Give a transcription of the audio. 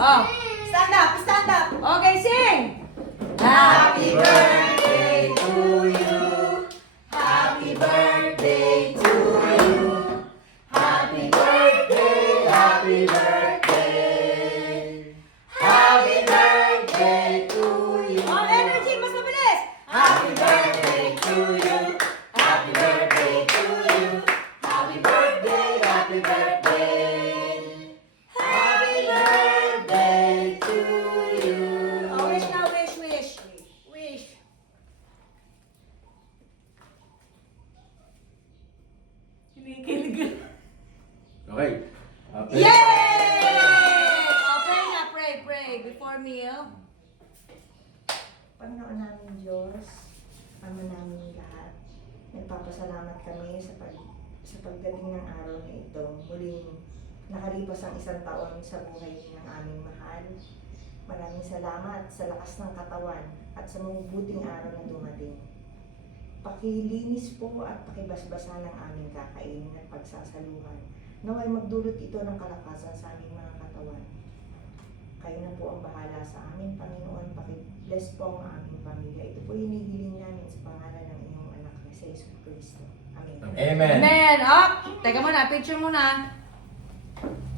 Oh. Stand up, stand up. Okay, sing! Happy birthday to you. Happy birthday to you. Happy birthday, happy birthday. Happy birthday to you. Oh, energy! Mas mabilis! Happy birthday to you. Happy birthday to you. Happy birthday, happy birthday. Happy birthday to you. Oh, wish na, wish, wish. Wish. Kinikilig. Okay. Happy. Yay! Oh, pray na, pray, pray. Before meal. Panginoon namin Diyos, Ama namin lahat, nagpapasalamat kami sa pagdating ng araw na ito. Muling nakalipas ang isang taon sa buhay ng aming mahal. Maraming salamat sa lakas ng katawan at sa mabubuting araw na dumating. Pakilinis po at pakibasbasa ng aming kakainin at pagsasaluhan. Naway magdulot ito ng kalakasan sa aming mga katawan. Kayo na po ang bahala sa amin, Panginoon. Paki-bless po ang aming pamilya. Ito po hinihiling namin sa pangalan ng iyong anak na si Jesus Cristo. Amen. Amen. Amen. Up! Teka muna, picture muna.